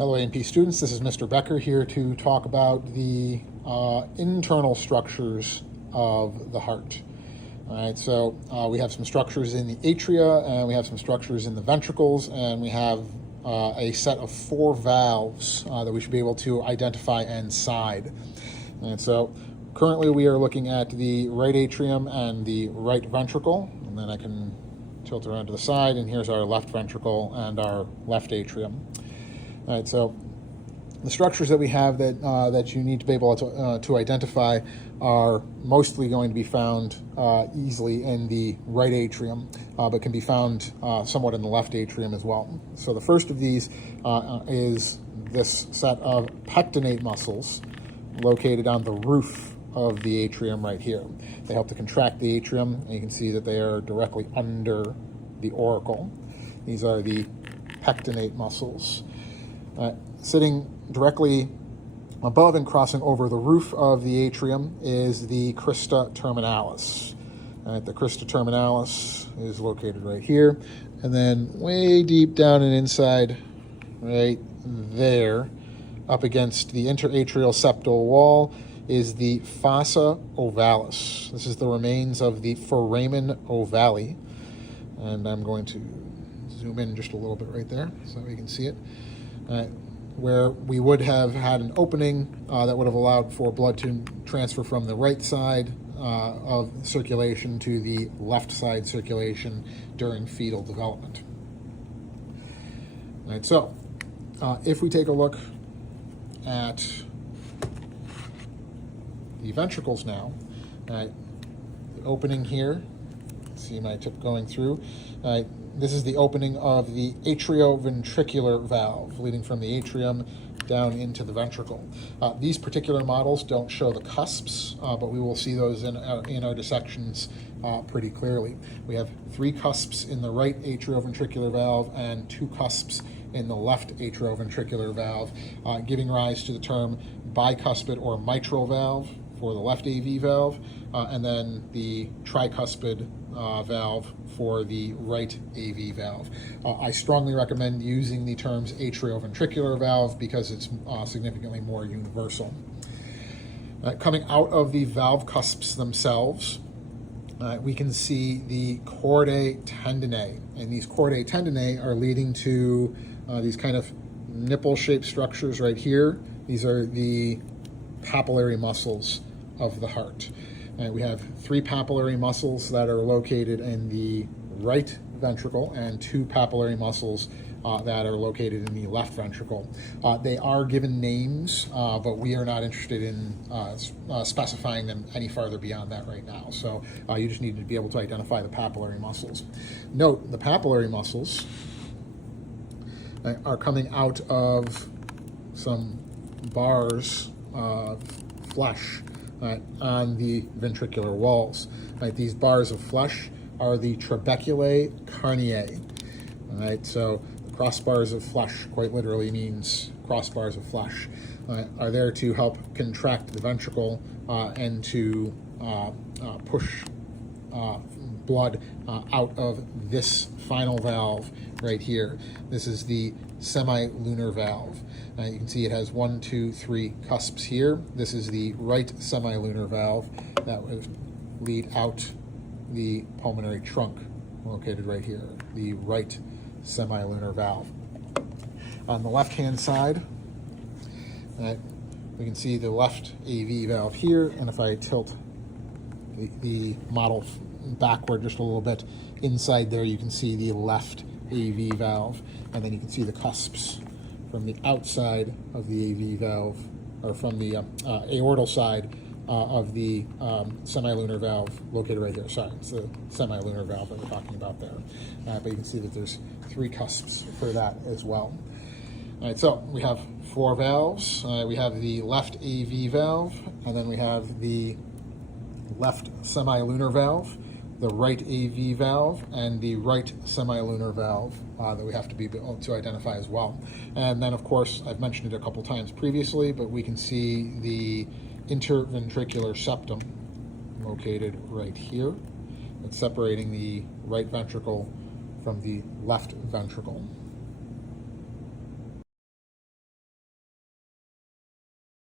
Hello A&P students, this is Mr. Becker here to talk about the internal structures of the heart. All right, so we have some structures in the atria, and we have some structures in the ventricles, and we have a set of 4 valves that we should be able to identify and side. And so currently we are looking at the right atrium and the right ventricle, and then I can tilt around to the side, and here's our left ventricle and our left atrium. All right, so the structures that we have that you need to be able to identify are mostly going to be found easily in the right atrium, but can be found somewhat in the left atrium as well. So the first of these is this set of pectinate muscles located on the roof of the atrium right here. They help to contract the atrium, and you can see that they are directly under the auricle. These are the pectinate muscles. Sitting directly above and crossing over the roof of the atrium is the crista terminalis. The crista terminalis is located right here, and then way deep down and inside right there, up against the interatrial septal wall, is the fossa ovalis. This is the remains of the foramen ovale, and I'm going to zoom in just a little bit right there so we can see it. Where we would have had an opening that would have allowed for blood to transfer from the right side of circulation to the left side circulation during fetal development. All right, so if we take a look at the ventricles now, the opening here, see my tip going through, this is the opening of the atrioventricular valve leading from the atrium down into the ventricle. These particular models don't show the cusps, but we will see those in our dissections pretty clearly. We have 3 cusps in the right atrioventricular valve and 2 cusps in the left atrioventricular valve, giving rise to the term bicuspid or mitral valve for the left AV valve, and then the tricuspid valve for the right AV valve. I strongly recommend using the terms atrioventricular valve because it's significantly more universal. Coming out of the valve cusps themselves, we can see the chordae tendineae, and these chordae tendineae are leading to these kind of nipple-shaped structures right here. These are the papillary muscles of the heart. We have 3 papillary muscles that are located in the right ventricle and 2 papillary muscles that are located in the left ventricle. They are given names, but we are not interested in specifying them any farther beyond that right now. So you just need to be able to identify the papillary muscles. Note, the papillary muscles are coming out of some bars of flesh on the ventricular walls. These bars of flesh are the trabeculae carneae. So the crossbars of flesh quite literally means crossbars of flesh, are there to help contract the ventricle and to push blood out of this final valve right here. This is the semilunar valve. You can see it has 1, 2, 3 cusps here. This is the right semilunar valve that would lead out the pulmonary trunk located right here, the right semilunar valve. On the left-hand side, we can see the left AV valve here, and if I tilt the model backward just a little bit, inside there you can see the left AV valve, and then you can see the cusps from the outside of the AV valve, or from the aortal side of the semilunar valve located right here. Sorry, it's the semilunar valve that we're talking about there. But you can see that there's 3 cusps for that as well. All right, so we have 4 valves. We have the left AV valve, and then we have the left semilunar valve, the right AV valve, and the right semilunar valve that we have to be able to identify as well. And then, of course, I've mentioned it a couple times previously, but we can see the interventricular septum located right here. It's separating the right ventricle from the left ventricle.